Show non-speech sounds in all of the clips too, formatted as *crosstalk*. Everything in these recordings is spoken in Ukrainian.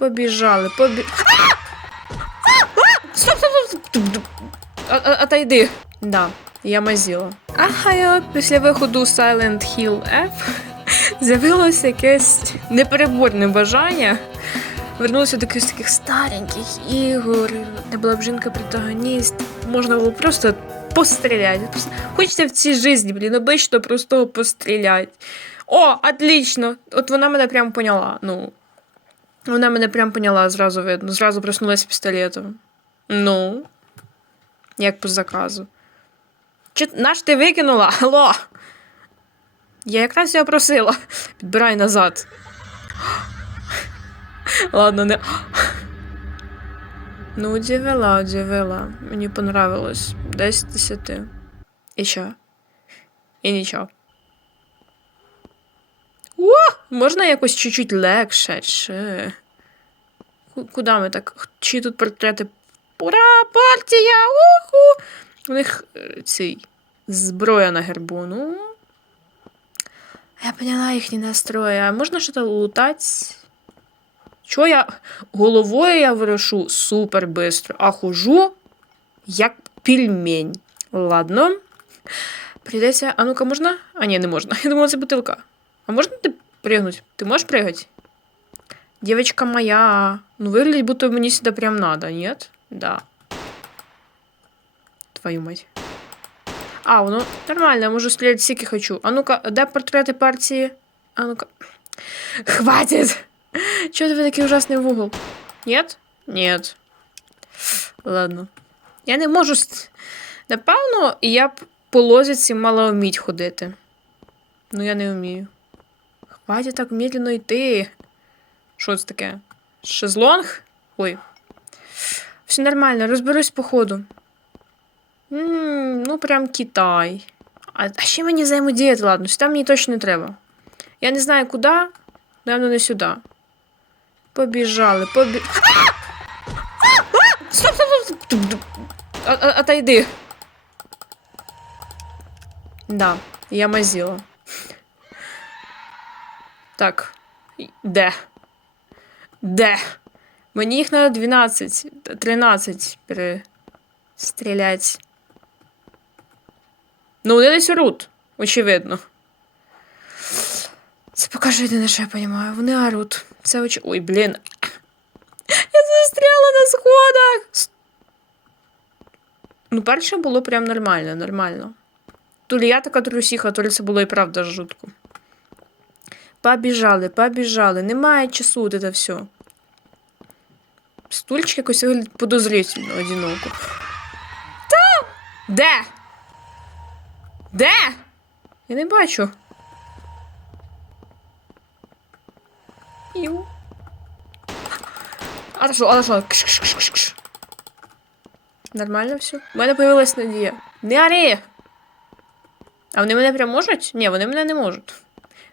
Побіжали, побі... Стоп, стоп, стоп, Отойди. Да, я мазіла. Ахайо, після виходу Silent Hill F *laughs* з'явилося якесь непереборне бажання. Вернулося до якихось таких стареньких ігор, де була б жінка-протагоніст. Можна було просто постріляти. Хочеться в цій житті, блін, обично просто постріляти. О, отлично! От вона мене прям поняла. Ну, вона мене прям поняла, зразу видно. Зразу проснулася пістолетом. Ну, як по заказу. Чи наш ти викинула? Алло? Я якраз його просила. Підбирай назад. Ладно, не. Ну, удивила, удивила. Мені понравилось. 10 з 10. І що? І нічого. О! Можна якось чуть-чуть легше, чи. Куди ми так? Чи тут портрети? Ура! Партія! Уху! У них е, цей зброя на гербу. Ну. Я поняла їхні настрої. А можна щось лутати? Чого я головою я вирошу супер бистро, а хожу як пельмень. Ладно. Прийдеться. А ну-ка, можна? А, ні, не можна. *laughs* Я думала, це бутилка. А можна ти пригнуть? Ти можеш пригати? Девочка моя. Ну, выглядит, будто мне сюда прям надо, нет? Да. Твою мать. А, ну, нормально, я можу стрелять скільки хочу. А ну-ка, де портрети партії? А ну-ка. Хватит! Чего ты такой ужасный в угол? Нет? Нет. Ладно. Я не можу. ст- Напевно, я б по лозіці мала вміть ходити. Ну, я не вмію. Хватить так медленно йти. Що це таке? Шезлонг? Ой. Все нормально, розберусь по ходу. м ну, прям Китай. А, а ще мені взаємодіяти, ладно, сюди мені точно не треба. Я не знаю куди, напевно, не сюди. Побіжали, побі... Стоп, стоп, стоп, стоп. А- а- Отойди. Да, я мазила. Так. Де? Де? Мені їх треба 12, 13 перестріляти. Ну, вони десь оруть, очевидно. Це покаже єдине, що я розумію. Вони оруть. Це оч... Ой, блін. *clears throat* Я застряла на сходах. Ну, перше було прям нормально, нормально. То ли я така трусіха, то ли це було і правда жутко. Побіжали, побіжали. Немає часу, от це все. Стульчик якось виглядить подозрительно одиноко. Та! Де? Де? Я не бачу. Іу. А що, а що? Кш -кш -кш -кш -кш. Нормально все. У мене появилась надія. Не ори! А вони мене прям можуть? Ні, вони мене не можуть.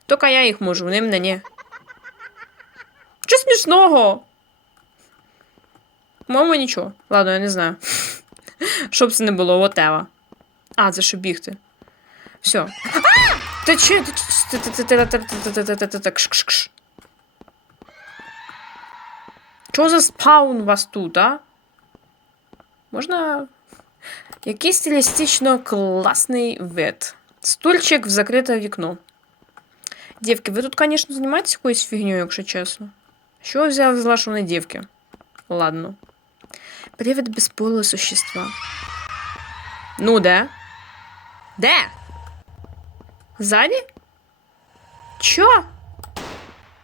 Тільки я їх можу, вони мене ні. Що смішного? По-моєму, нічого. Ладно, я не знаю. Щоб це не було, отева. А, це щоб бігти. Все. Та чи? Чого за спаун у вас тут, а? Можна. Який стилістично класний вид. Стульчик в закрите вікно. Дівки, ви тут, звісно, займаєтесь якоюсь фігньою, якщо чесно. Що ви взяли взяла, що вони дівки? Ладно. Привид безполого существа. Ну, де? Де? Ззаді? Чо?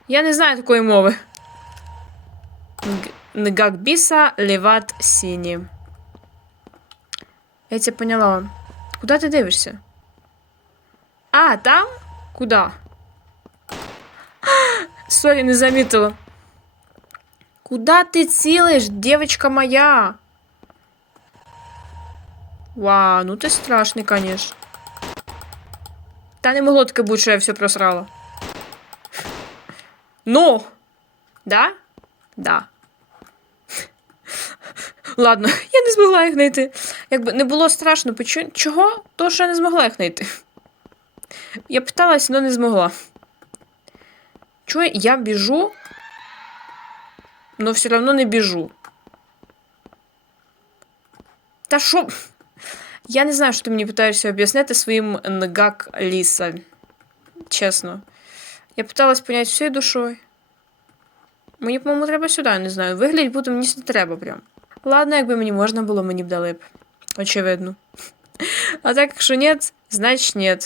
Я не знаю такої мови. Г- Нгакбіса леват сіні. Я тебе поняла. Куда ти дивишся? А, там? Куда? Сорі, не замітила. Куда ти цілиш, девочка моя? Вау, ну ти страшний, конечно. Та не могло таке бути, що я все просрала. Ну! Да? Да. Ладно, я не змогла їх знайти. Якби не було страшно, чого? То, що я не змогла їх знайти. Я питалась, але не змогла. Чого я біжу? но все одно не біжу. Та що? Я не знаю, що ти мені питаєшся об'яснити своїм нгак ліса. Чесно. Я питалась понять всією душою. Мені, по-моєму, треба сюди, я не знаю. Виглядь буде мені сюди треба прям. Ладно, якби мені можна було, мені б дали б. Очевидно. *laughs* А так, якщо ні, значить ні.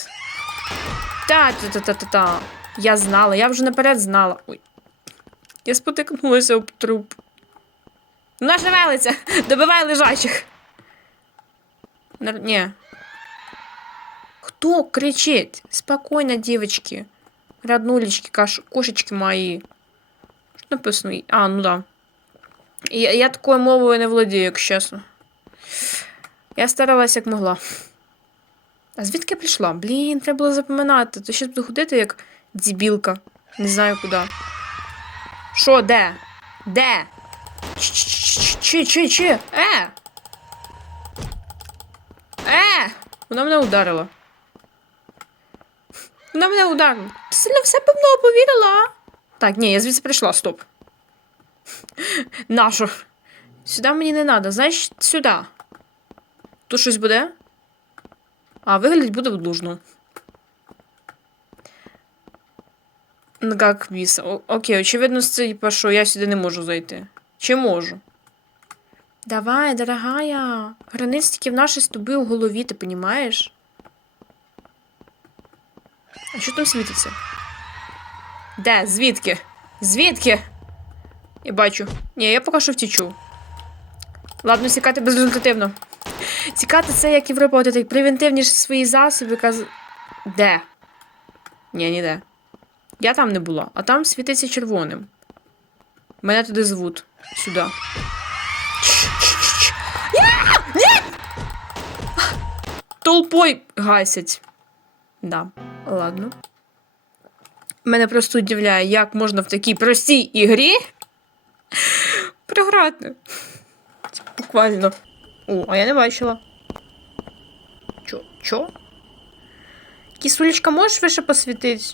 Та-та-та-та-та. Я знала, я вже наперед знала. Ой. Я спотикнулася об труп. Вона шевелиться! Добивай лежачих. Ні. Хто кричить? Спокійно, дівчатки. Роднулечки, каш... кошечки мої. Що написано? А, ну да. Я, я такою мовою не володію, якщо чесно. Я старалася як могла. А звідки я прийшла? Блін, треба було запам'ятати. То ще буду ходити як дебілка. Не знаю куди. Що, де? Де? Чи, чи, чи? Е! Е! Вона мене ударила. Вона мене ударила. Ти сильно все певно повірила. Так, ні, я звідси прийшла, стоп. Нащо? Сюди мені не треба, знаєш, сюди. Тут щось буде? А, виглядь буде влужно. Как віса. О- Окей, очевидно, це типа, що я сюди не можу зайти. Чи можу? Давай, дорогая. Границь тільки в нашій з тобою в голові, ти понімаєш? А що там світиться? Де? Звідки? Звідки? Я бачу. Ні, я поки що втічу. Ладно, сікати безрезультативно. Тікати це як Європа, от так превентивніше свої засоби. Каз... Де? Ні, ніде. Я там не була, а там світиться червоним. Мене туди звуть. Сюди. Толпой гасять. Да, ладно. Мене просто удивляє, як можна в такій простій ігрі програти. Це буквально. О, а я не бачила. Чо? Чо? Кисулечка, можеш вище посвітити?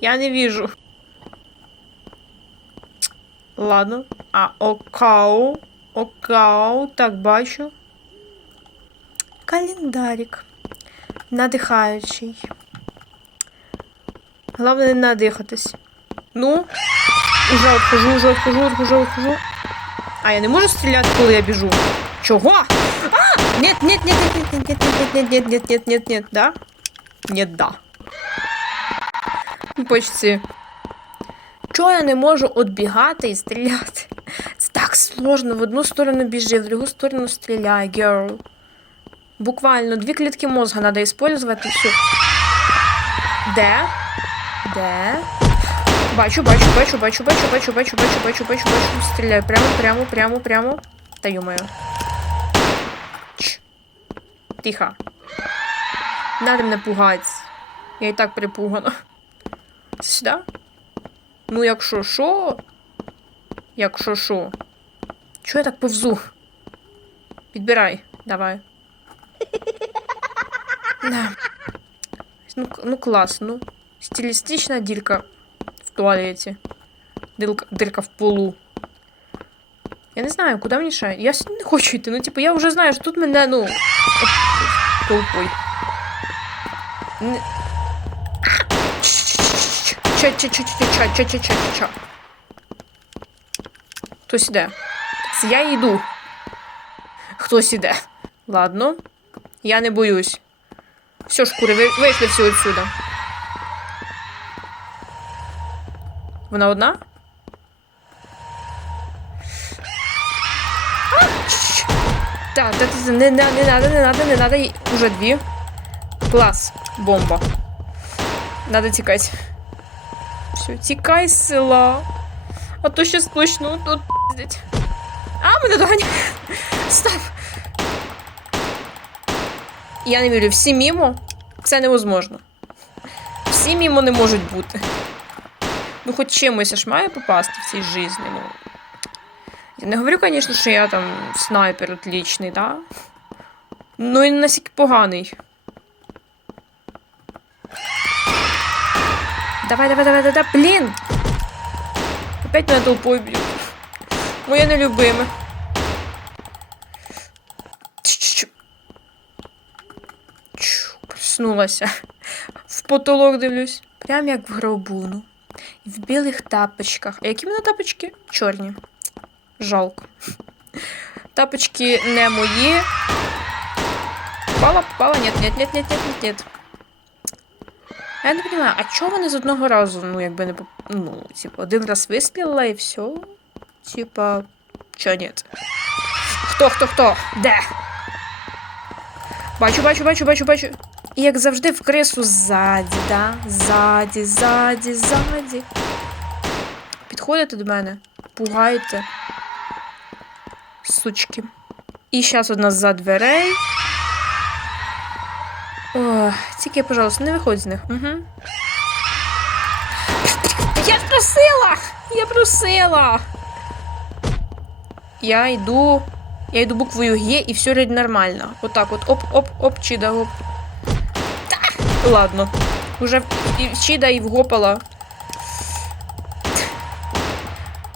Я не вижу. Ладно. А окау. Окау. Так, бачу. Календарик. Надихаючий. Головне не надихатись. Ну. Уже отхожу, уже отхожу, отхожу, отхожу. А, я не можу стріляти, коли я біжу. Чого? А! Нет, нет, нет, нет, нет, нет, нет, нет, нет, нет, нет, нет, да? Нет, да. Почти. Чого я не можу отбігати і стріляти? Це так сложно. В одну сторону біжи, в другу сторону стріляй, girl. Буквально дві клітки мозга треба і все. Де? Де? Бачу, бачу, бачу, бачу, бачу, бачу, бачу, бачу, бачу, бачу, бачу. Стріляю. Прямо, прямо, прямо, прямо. Та. Чш. Тихо. Надо мене пугати. Я і так перепугана. Це сюди? Ну, якщо що? Якщо що? Чого я так повзу? Підбирай, давай. Да. Ну, к- ну клас, ну. Стилістична дірка в туалеті. Дирка, дирка в полу. Я не знаю, куди мені ще. Я сюди не хочу йти. Ну, типу, я вже знаю, що тут мене, ну. от- Толпой. Не... Ча, ча, ча, ча, ча, ча, ча, ча, ча. Хтось іде. Я йду. Хтось іде. Ладно. Я не боюсь. Все, шкури, ви, вийшли всі отсюда. Вона одна? Так, так, так, не, не, не надо, не надо, не надо. Уже дві. Клас. Бомба. Надо тікати. Все, тікай з села. А то щас точно тут пиздять. А, мене доганяє. Стоп. Я не вірю, всі мімо це невозможно. Всі мімо не можуть бути. Ну, хоч чимось я ж маю попасти в цій житті. Ну. Я не говорю, звісно, що я там снайпер отлічний, да? Ну і настільки поганий. Давай, давай, давай, давай, блін! Опять на толпу б'ють. Моє нелюбиме. Проснулася. В потолок дивлюсь. Прям як в гробуну. В білих тапочках. А які в мене тапочки? Чорні. Жалко. Тапочки не мої. Попала, попала, нет, нет, нет, нет, нет, нет, нет. Я не розумію, а чого вони з одного разу, ну, якби не Ну, типу, один раз виспіла і все. Типа, чого ні? Хто, хто, хто? Де? Бачу, бачу, бачу, бачу, бачу. І як завжди в крису ззаді, да? Ззаді, ззаді, ззаді. Підходите до мене, пугаєте. Сучки. І зараз одна за дверей. Тільки, пожалуйста, не виходь з них. Угу. Я ж просила! Я просила! Я йду. Я йду буквою Г і все нормально. Отак от оп-оп-оп, чіда оп. Ладно. Уже чіда і вгопала.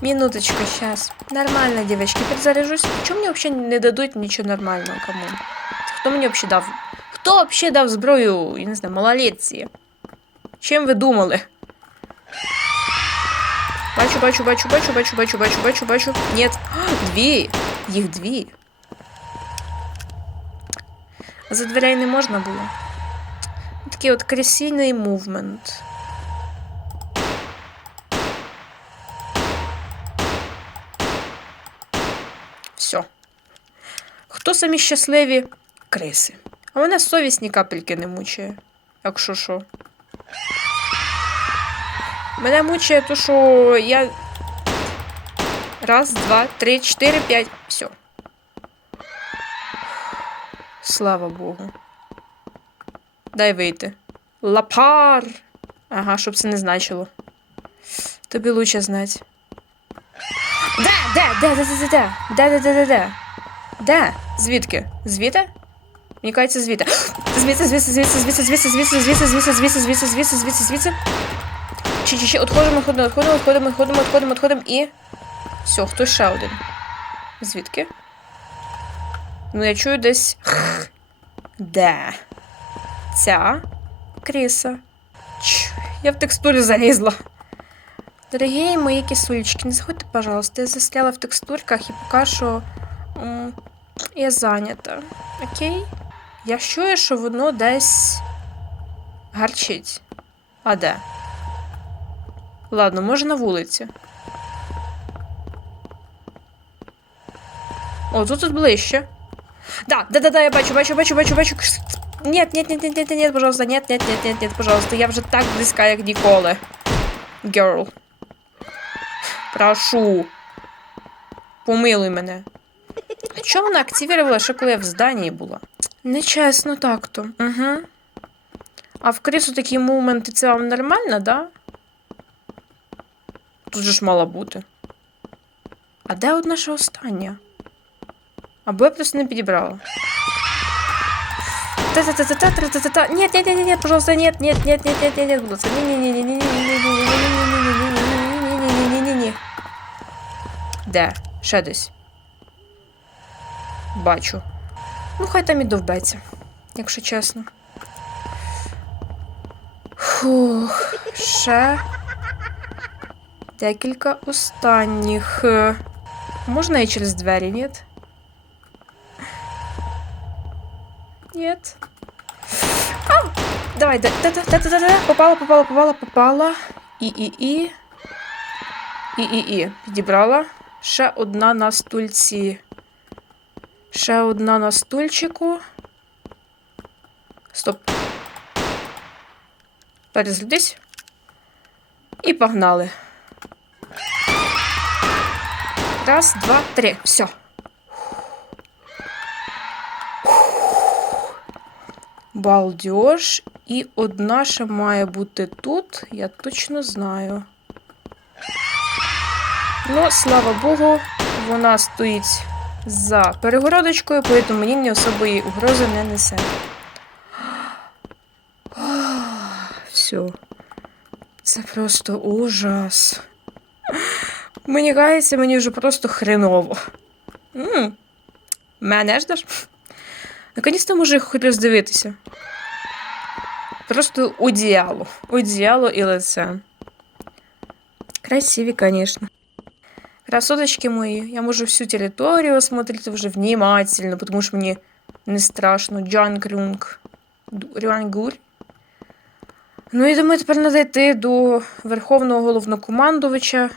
Минуточку, сейчас. Нормально, девочки, перезаряжусь. Чому мені взагалі не дадуть нічого нормального кому? Хто мені взагалі дав? Хто взагалі дав зброю, я не знаю, малолетці? Чим ви думали? Бачу, бачу, бачу, бачу, бачу, бачу, бачу, бачу, бачу. Нет. Дві. Їх дві. За дверей не можна було. Такий от кресійний мувмент. Все. Хто самі щасливі? Криси. А мене совість ні капельки не мучає, якщо що. Мене мучає то, що я. Раз, два, три, чотири, п'ять. Все. Слава Богу. Дай вийти. Лапар! Ага, щоб це не значило. Тобі лучше знати. Де, де, де, де, де, де, де, де, де, де, де, де, звідки? Звідти? Мені кажеться, звідти. Звідси, звідси, звідси, звідси, звідси, звідси, звідси, звідси, звідси, звідси, звідси, звідси, звідси. Чи, чи, чи, отходимо, отходимо, отходимо, отходимо, отходимо, отходимо, отходимо і. Все, хтось ще один. Звідки? Ну, я чую десь. Де? Ця кріса. Я в текстурі залізла. Дорогие мои кисулечки, не заходьте, пожалуйста. Я застряла в текстурках и пока что я занята. Окей? Я чую, що воно десь гарчить. А де? Ладно, може на вулиці. О, тут тут ближче. Да, да, да, да, я бачу, бачу, бачу, бачу, бачу. Нет, нет, нет, нет, нет, нет, пожалуйста, нет, нет, нет, нет, нет, пожалуйста. Я вже так близька, як ніколи. Girl. Прошу. Помилуй мене. А чому вона активувала, ще коли я в зданні була? Нечесно так-то. Угу. А в крісу такі моменти це вам нормально, да? Тут же ж мала бути. А де от наша остання? Або я просто не підібрала. Та-та-та-та-та-та-та-та. Нет, нет, нет, нет, пожалуйста, нет, нет, нет, нет, нет, нет, нет, нет, нет, нет, нет, нет, нет, Де? Ще десь. Бачу. Ну, хай там і довбеться, якщо чесно. Фух, ще декілька останніх. Е, Можна і через двері, ні? Нет. А! Давай, да, да, да, да, да, да, да. Попала, попала, попала, попала. І, і, і. І, і, і. Підібрала. Ще одна на стульці. Ще одна на стульчику. Стоп. Перезлюдись. І погнали. Раз, два, три. Все. Балдеж. І одна ще має бути тут, я точно знаю. Ну, слава Богу, вона стоїть за перегородочкою, тому мені не особої угрози не несе. Все. Це просто ужас. Мені кається, мені вже просто хреново. м Мене ждаш? Наконець-то можу їх хоч роздивитися. Просто одіяло. Одіяло і лице. Красиві, звісно. Красоточки мої, я можу всю територію осмотрити вже внимательно, тому що мені не страшно. Джанг Рюнг. Рюангур. Ну і думаю, тепер треба йти до Верховного головнокомандувача.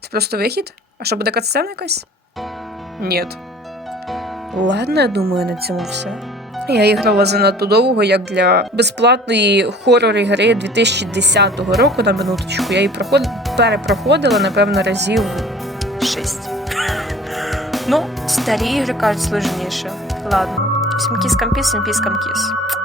Це просто вихід? А що буде катсцена якась? Ні. Ладно, я думаю, на цьому все. Я іграла занадто довго, як для безплатної хорор гри 2010 року на минуточку. Я її проход... перепроходила, напевно, разів 6. *laughs* Ну, старі ігри кажуть сложніше. Ладно. Всім кіскам піс, всім піскам кіс.